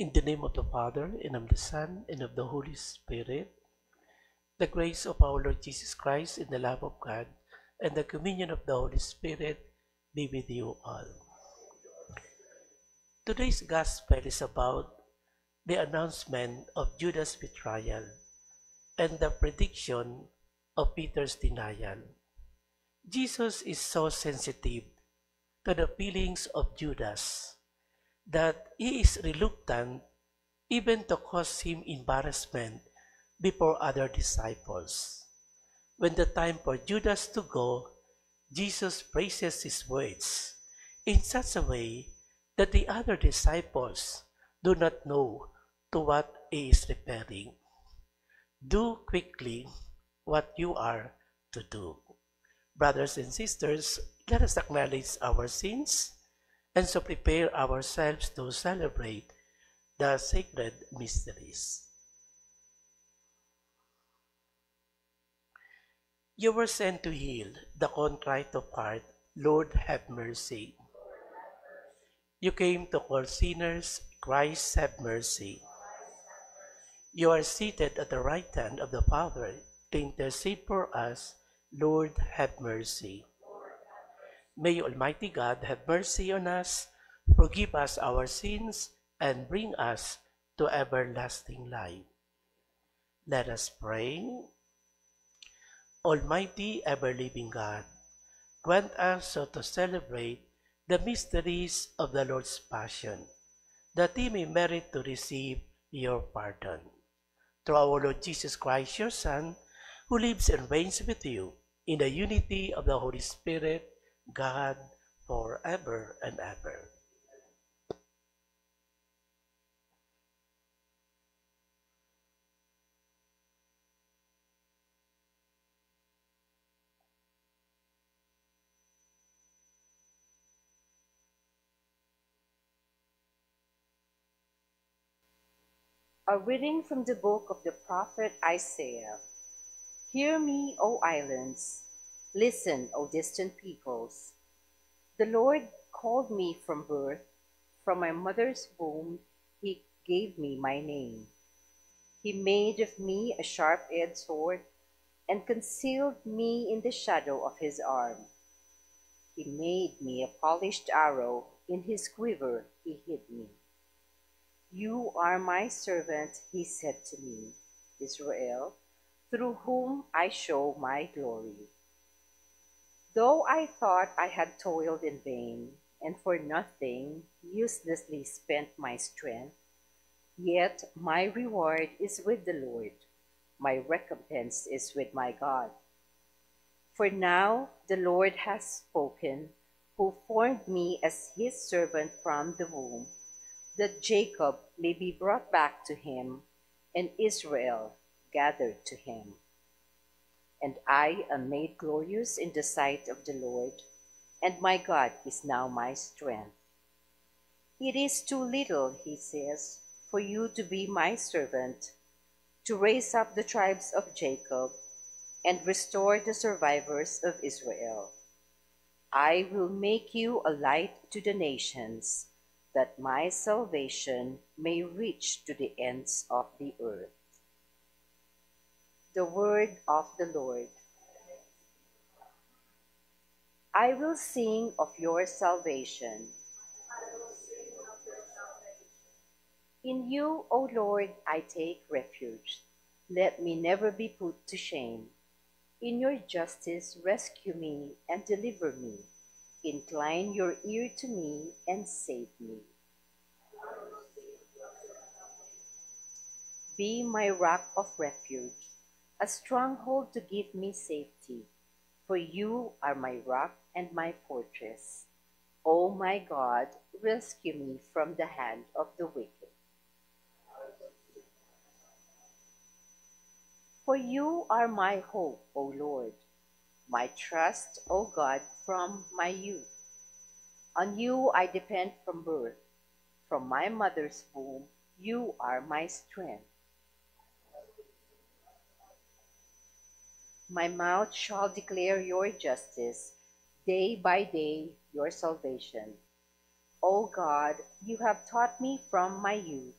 In the name of the Father, and of the Son, and of the Holy Spirit, the grace of our Lord Jesus Christ, and the love of God, and the communion of the Holy Spirit be with you all. Today's Gospel is about the announcement of Judas' betrayal and the prediction of Peter's denial. Jesus is so sensitive to the feelings of Judas that he is reluctant even to cause him embarrassment before other disciples. When the time for Judas to go, Jesus phrases his words in such a way that the other disciples do not know to what he is referring. Do quickly what you are to do. Brothers and sisters, let us acknowledge our sins and so prepare ourselves to celebrate the sacred mysteries. You were sent to heal the contrite of heart. Lord, have mercy. You came to call sinners. Christ, have mercy. You are seated at the right hand of the Father to intercede for us. Lord, have mercy. May Almighty God have mercy on us, forgive us our sins, and bring us to everlasting life. Let us pray. Almighty, ever-living God, grant us so to celebrate the mysteries of the Lord's Passion, that He may merit to receive your pardon. Through our Lord Jesus Christ, your Son, who lives and reigns with you in the unity of the Holy Spirit, God, forever and ever. A reading from the book of the prophet Isaiah. Hear me, O islands. Listen, O distant peoples. The Lord called me from birth. From my mother's womb, He gave me my name. He made of me a sharp-edged sword and concealed me in the shadow of His arm. He made me a polished arrow. In His quiver He hid me. You are my servant, He said to me, Israel, through whom I show my glory. Though I thought I had toiled in vain, and for nothing uselessly spent my strength, yet my reward is with the Lord, my recompense is with my God. For now the Lord has spoken, who formed me as His servant from the womb, that Jacob may be brought back to Him, and Israel gathered to Him. And I am made glorious in the sight of the Lord, and my God is now my strength. It is too little, He says, for you to be my servant, to raise up the tribes of Jacob, and restore the survivors of Israel. I will make you a light to the nations, that my salvation may reach to the ends of the earth. The word of the Lord. I will sing of your salvation. In you, O Lord, I take refuge. Let me never be put to shame. In your justice rescue me and deliver me. Incline your ear to me and save me. Be my rock of refuge, a stronghold to give me safety. For you are my rock and my fortress. O my God, rescue me from the hand of the wicked. For you are my hope, O Lord, my trust, O God, from my youth. On you I depend from birth. From my mother's womb, you are my strength. My mouth shall declare your justice, day by day your salvation. O God, you have taught me from my youth.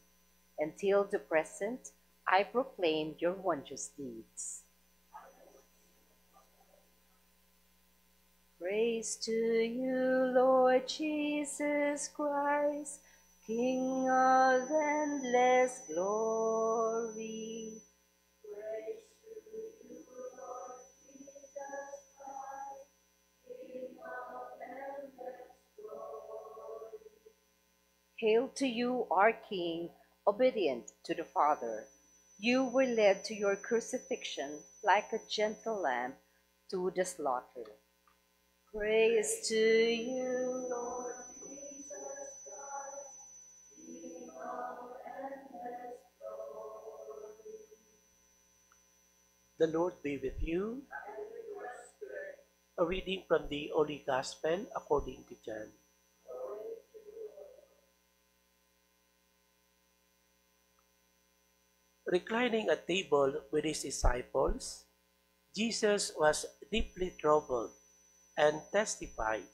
Until the present, I proclaim your wondrous deeds. Praise to you, Lord Jesus Christ, King of endless glory. Praise to you, Lord Jesus Christ, King of endless glory. Hail to you, our King, obedient to the Father. You were led to your crucifixion like a gentle lamb to the slaughter. Praise to you, Lord Jesus Christ, King of endless glory. The Lord be with you. A reading from the Holy Gospel according to John. Reclining at table with his disciples, Jesus was deeply troubled and testified,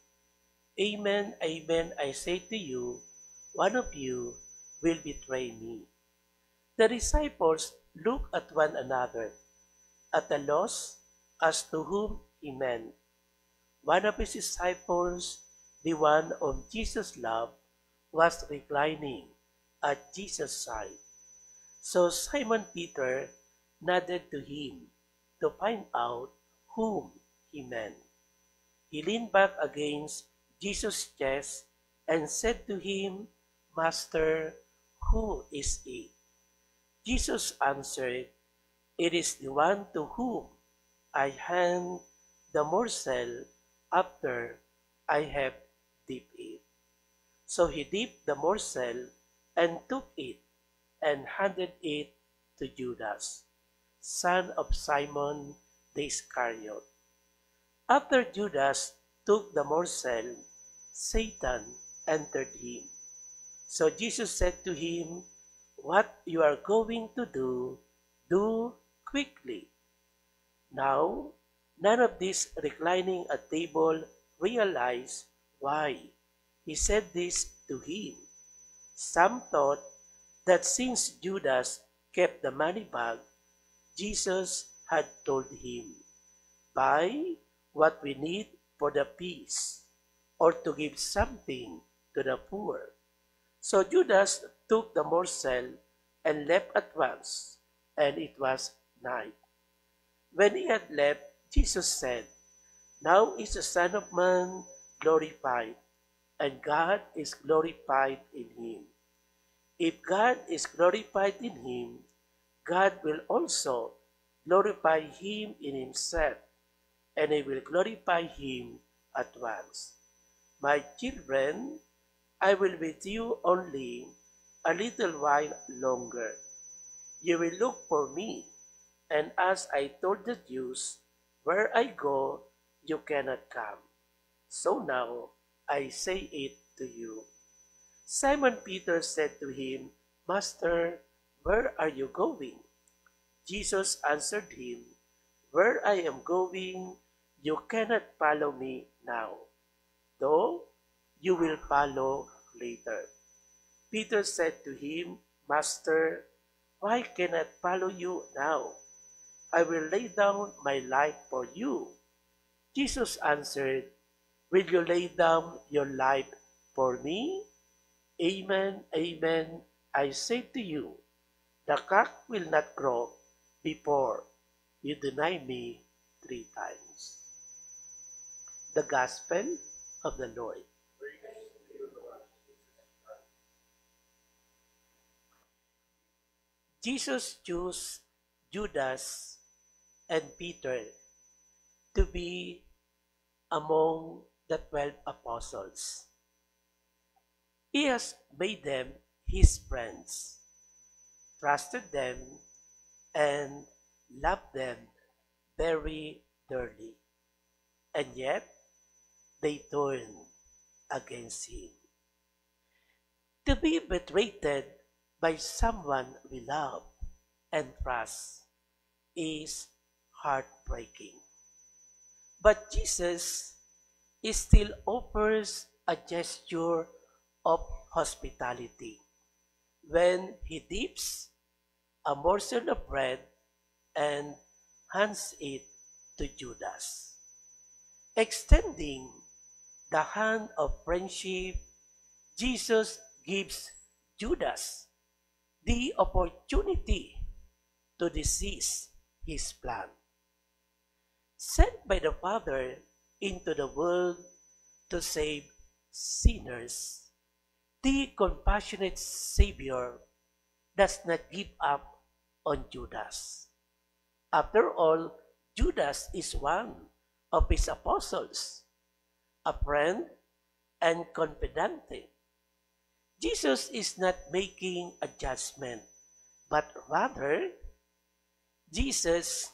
"Amen, amen, I say to you, one of you will betray me." The disciples looked at one another, at a loss as to whom he meant. One of his disciples, the one whom Jesus loved, was reclining at Jesus' side. So Simon Peter nodded to him to find out whom he meant. He leaned back against Jesus' chest and said to him, "Master, who is it?" Jesus answered, "It is the one to whom I hand the morsel after I have dipped it." So he dipped the morsel and took it and handed it to Judas, son of Simon the Iscariot. After Judas took the morsel, Satan entered him. So Jesus said to him, "What you are going to do, do quickly." Now, none of these reclining at table realized why he said this to him. Some thought that since Judas kept the money bag, Jesus had told him, "Buy what we need for the feast, or to give something to the poor." So Judas took the morsel and left at once, and it was night. When he had left, Jesus said, "Now is the Son of Man glorified, and God is glorified in him. If God is glorified in him, God will also glorify him in himself, and he will glorify him at once. My children, I will be with you only a little while longer. You will look for me, and as I told the Jews, where I go, you cannot come. So now I say it to you." Simon Peter said to him, "Master, where are you going?" Jesus answered him, "Where I am going, you cannot follow me now, though you will follow later." Peter said to him, "Master, why cannot follow you now? I will lay down my life for you." Jesus answered, "Will you lay down your life for me? Amen, amen, I say to you, the cock will not crow before you deny me 3 times." The Gospel of the Lord. Jesus chose Judas and Peter to be among the 12 apostles. He has made them his friends, trusted them, and loved them very dearly. And yet, they turned against him. To be betrayed by someone we love and trust is heartbreaking. But Jesus still offers a gesture of hospitality. when he dips a morsel of bread and hands it to Judas. Extending the hand of friendship, Jesus gives Judas the opportunity to desist his plan. Sent by the Father into the world to save sinners, the compassionate Savior does not give up on Judas. After all, Judas is one of his apostles, a friend and confidante. Jesus is not making a judgment, but rather, Jesus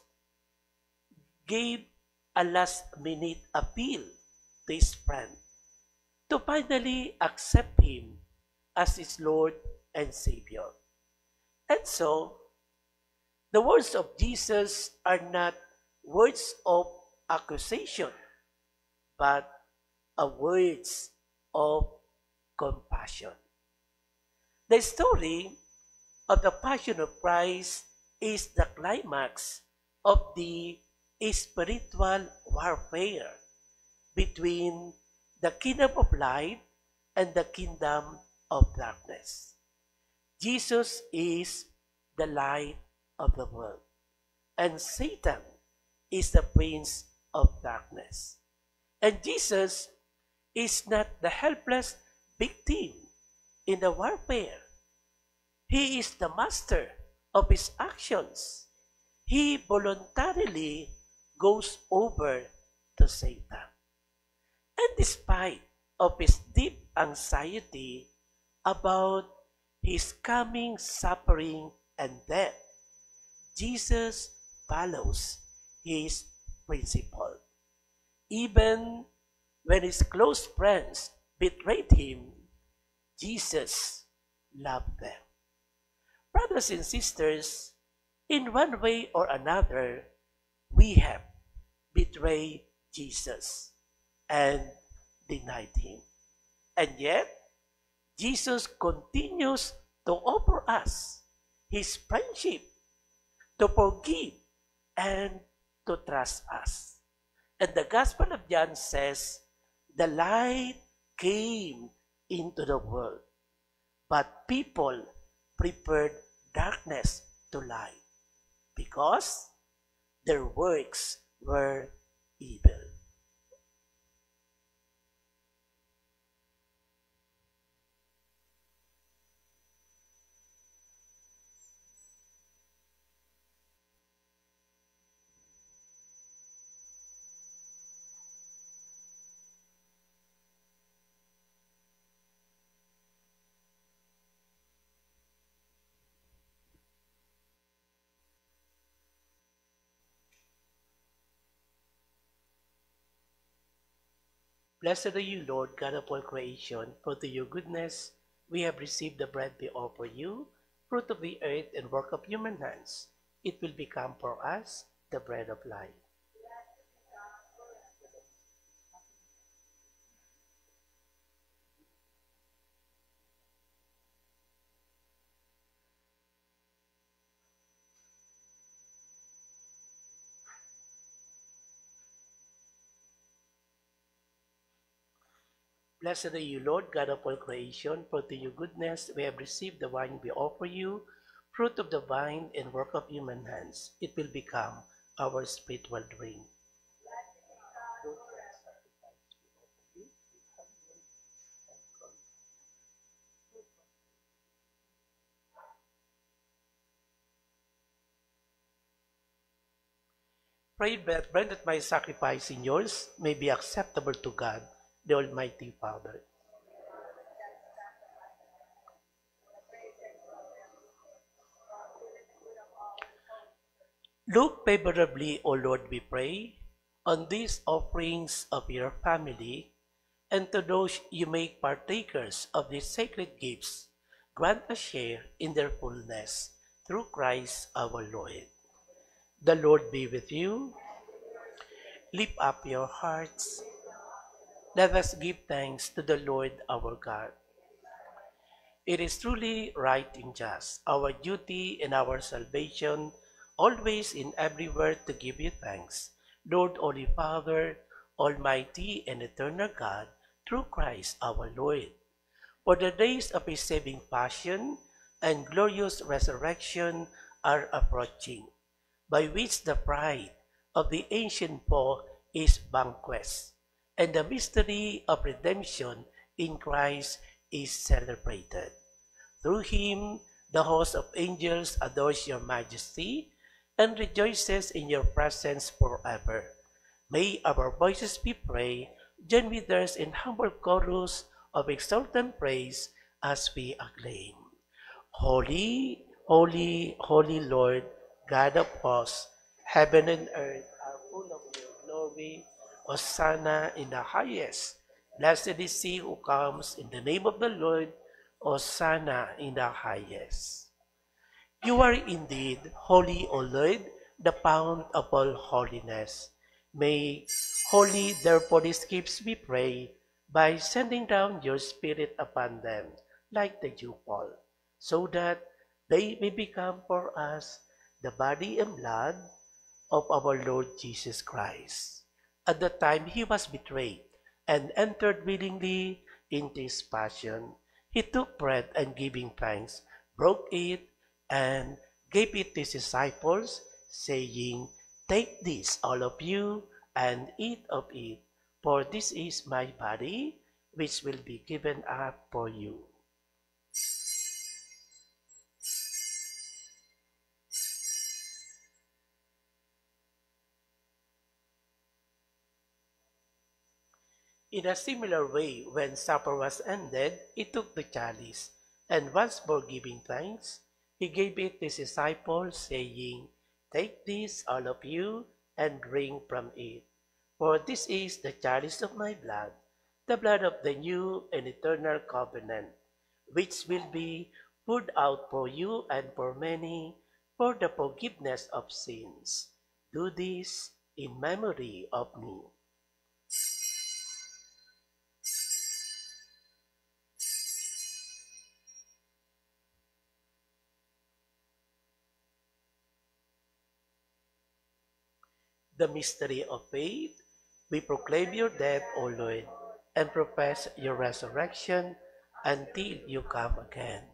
gave a last-minute appeal to his friend to finally accept him as his Lord and Savior. And so, the words of Jesus are not words of accusation, but words of compassion. The story of the Passion of Christ is the climax of the spiritual warfare between the kingdom of light and the kingdom of darkness. Jesus is the light of the world, and Satan is the prince of darkness. And Jesus is not the helpless victim in the warfare. He is the master of his actions. He voluntarily goes over to Satan. And despite of his deep anxiety about his coming suffering and death, Jesus follows his principle. Even when his close friends betrayed him, Jesus loved them. Brothers and sisters, in one way or another, we have betrayed Jesus and denied him. And yet, Jesus continues to offer us his friendship, to forgive, and to trust us. And the Gospel of John says, the light came into the world, but people preferred darkness to light because their works were evil. Blessed are you, Lord, God of all creation, for to your goodness we have received the bread we offer you, fruit of the earth and work of human hands. It will become for us the bread of life. Blessed are you, Lord, God of all creation, for to your goodness we have received the wine we offer you, fruit of the vine and work of human hands. It will become our spiritual drink. Pray that my sacrifice and yours may be acceptable to God, the Almighty Father. Look favorably, O Lord, we pray, on these offerings of your family, and to those you make partakers of these sacred gifts, grant a share in their fullness, through Christ our Lord. The Lord be with you. Lift up your hearts. Let us give thanks to the Lord our God. It is truly right and just, our duty and our salvation, always and everywhere to give you thanks, Lord, Holy Father, Almighty and eternal God, through Christ our Lord. For the days of his saving passion and glorious resurrection are approaching, by which the pride of the ancient foe is vanquished, and the mystery of redemption in Christ is celebrated. Through him, the host of angels adores your majesty and rejoices in your presence forever. May our voices be praised, join with theirs in humble chorus of exultant praise as we acclaim. Holy, holy, holy Lord, God of hosts, heaven and earth are full of your glory. Hosanna in the highest. Blessed is he who comes in the name of the Lord. Hosanna in the highest. You are indeed holy, O Lord, the fount of all holiness. May holy, therefore, these gifts we pray, by sending down your Spirit upon them, like the dew fall, so that they may become for us the body and blood of our Lord Jesus Christ. At the time he was betrayed and entered willingly into his passion, he took bread and giving thanks, broke it, and gave it to his disciples, saying, "Take this, all of you, and eat of it, for this is my body, which will be given up for you." In a similar way, when supper was ended, he took the chalice, and once more giving thanks, he gave it to his disciples, saying, "Take this, all of you, and drink from it. For this is the chalice of my blood, the blood of the new and eternal covenant, which will be poured out for you and for many for the forgiveness of sins. Do this in memory of me." The mystery of faith, we proclaim your death, O Lord, and profess your resurrection until you come again.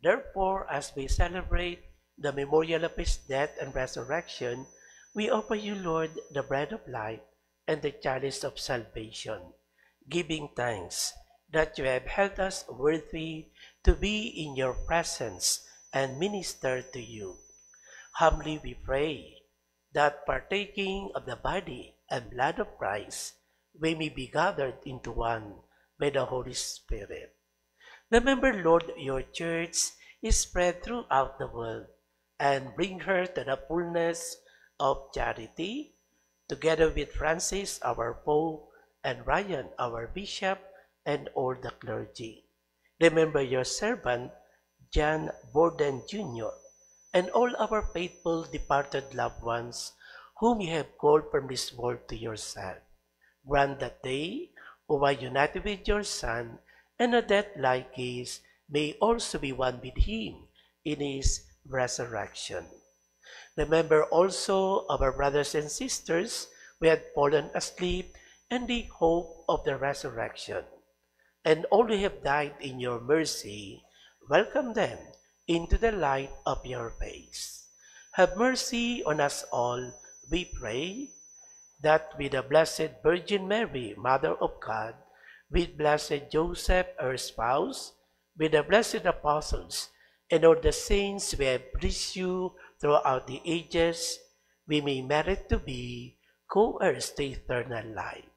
Therefore, as we celebrate the memorial of his death and resurrection, we offer you, Lord, the bread of life and the chalice of salvation, giving thanks that you have held us worthy to be in your presence and minister to you. Humbly we pray that partaking of the body and blood of Christ, we may be gathered into one by the Holy Spirit. Remember, Lord, your church is spread throughout the world, and bring her to the fullness of charity, together with Francis, our Pope, and Ryan, our Bishop, and all the clergy. Remember your servant, John Borden Jr., and all our faithful departed loved ones, whom you have called from this world to yourself. Grant that they, who are united with your Son, and a death like his, may also be one with him in his resurrection. Remember also our brothers and sisters who had fallen asleep in the hope of the resurrection, and all who have died in your mercy, welcome them into the light of your face. Have mercy on us all, we pray, that with the Blessed Virgin Mary, Mother of God, with Blessed Joseph, her spouse, with the blessed apostles, and all the saints we have pleased you throughout the ages, we may merit to be co-heirs to eternal life,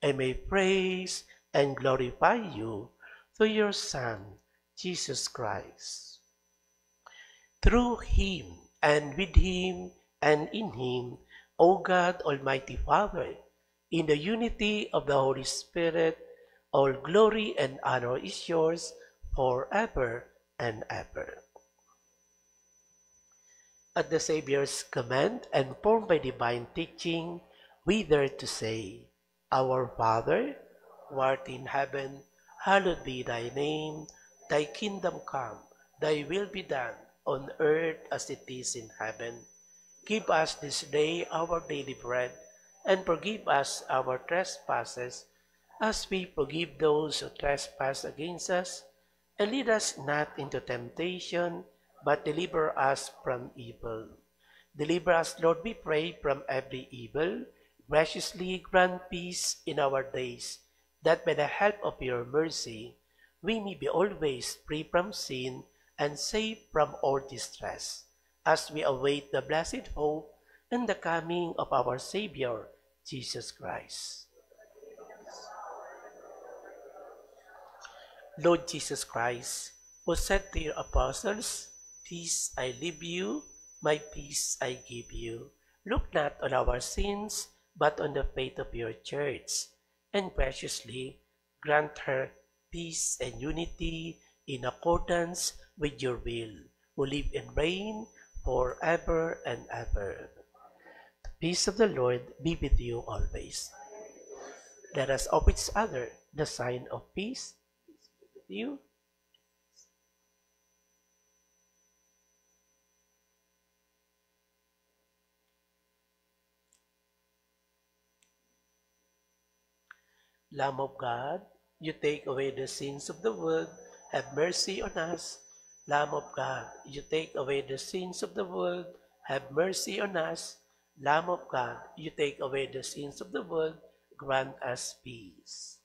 and may praise and glorify you through your Son, Jesus Christ. Through him, and with him, and in him, O God, Almighty Father, in the unity of the Holy Spirit, all glory and honor is yours forever and ever. At the Savior's command and formed by divine teaching, we dare to say, Our Father, who art in heaven, hallowed be thy name. Thy kingdom come, thy will be done, on earth as it is in heaven. Give us this day our daily bread, and forgive us our trespasses, as we forgive those who trespass against us. And lead us not into temptation, but deliver us from evil. Deliver us, Lord, we pray, from every evil. Graciously grant peace in our days, that by the help of your mercy we may be always free from sin and safe from all distress, as we await the blessed hope and the coming of our Savior, Jesus Christ. Lord Jesus Christ, who said to your apostles, "Peace I leave you, my peace I give you," look not on our sins, but on the faith of your church, and graciously grant her peace and unity in accordance with your will, who live and reign forever and ever. The peace of the Lord be with you always. Let us offer each other the sign of peace. Peace be with you. Lamb of God, you take away the sins of the world, have mercy on us. Lamb of God, you take away the sins of the world, have mercy on us. Lamb of God, you take away the sins of the world, grant us peace.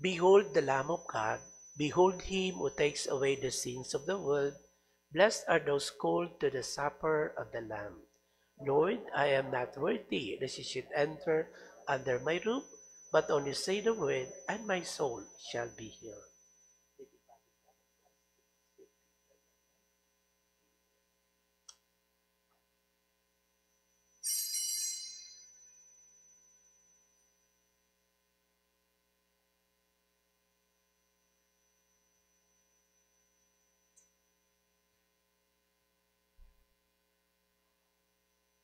Behold the Lamb of God, behold him who takes away the sins of the world. Blessed are those called to the supper of the Lamb. Lord, I am not worthy that you should enter under my roof, but only say the word, and my soul shall be healed.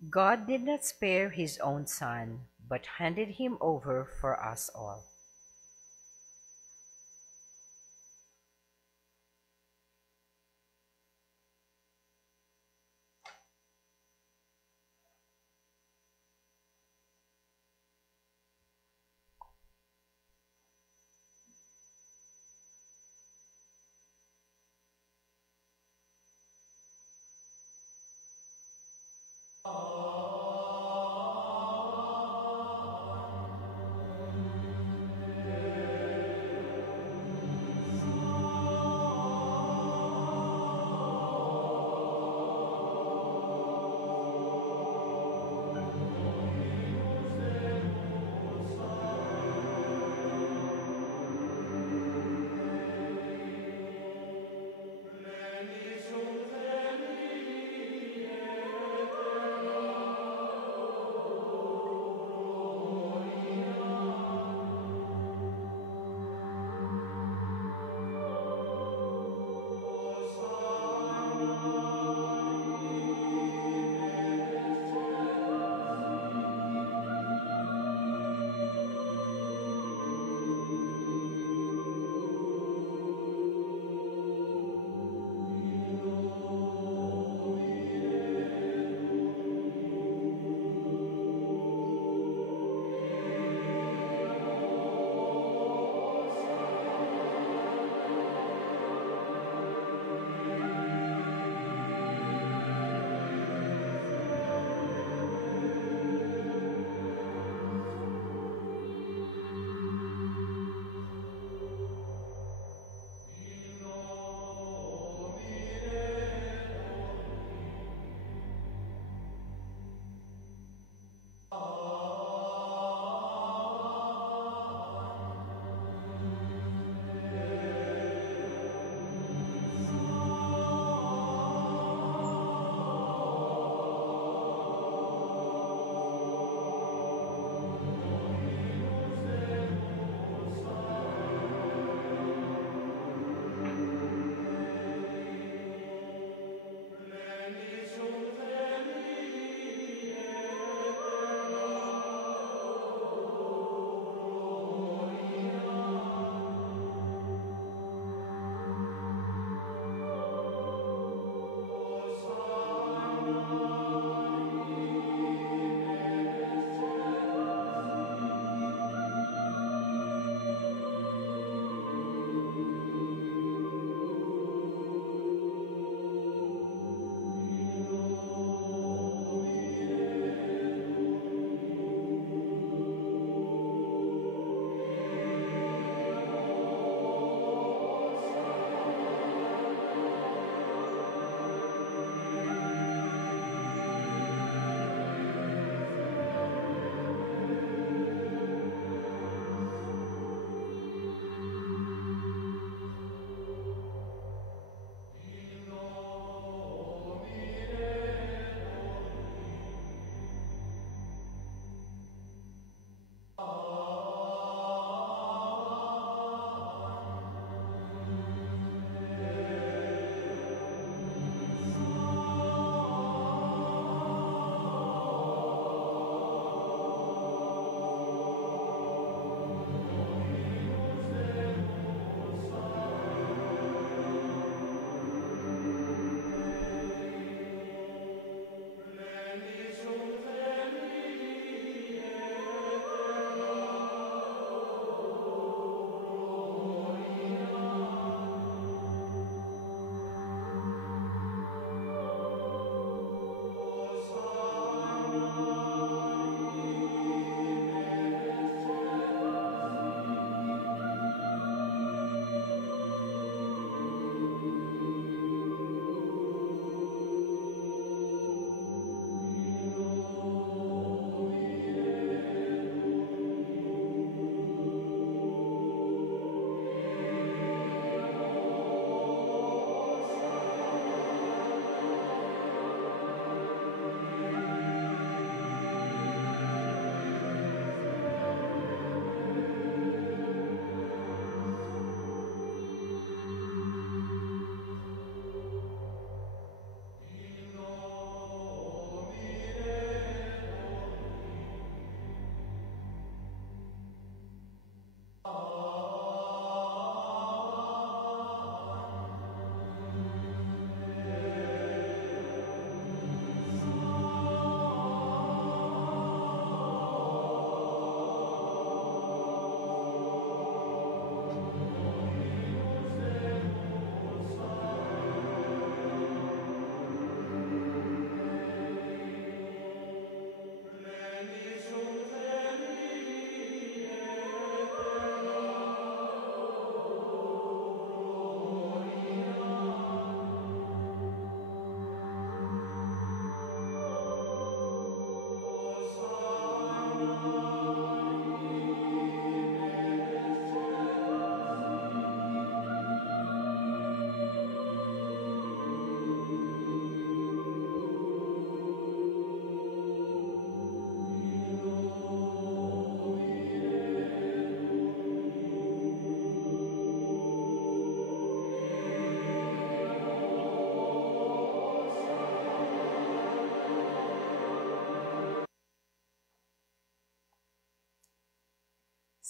God did not spare his own son, but handed him over for us all.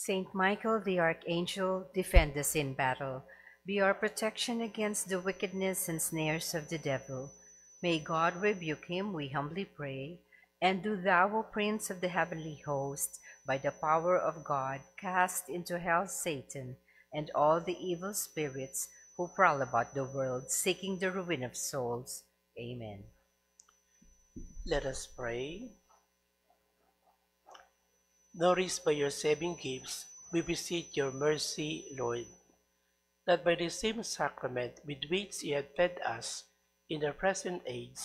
Saint Michael the Archangel, defend us in battle. Be our protection against the wickedness and snares of the devil. May God rebuke him, we humbly pray. And do thou, O Prince of the heavenly host, by the power of God, cast into hell Satan and all the evil spirits who prowl about the world, seeking the ruin of souls. Amen. Let us pray. Nourished by your saving gifts, we beseech your mercy, Lord, that by the same sacrament with which you have fed us in the present age,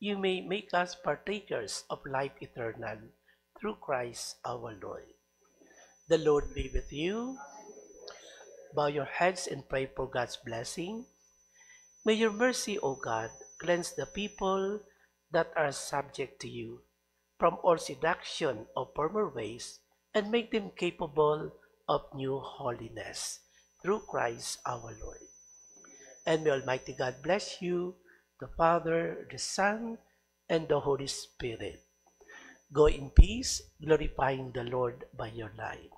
you may make us partakers of life eternal, through Christ our Lord. The Lord be with you. Bow your heads and pray for God's blessing. May your mercy, O God, cleanse the people that are subject to you from all seduction of former ways, and make them capable of new holiness, through Christ our Lord. And may Almighty God bless you, the Father, the Son, and the Holy Spirit. Go in peace, glorifying the Lord by your life.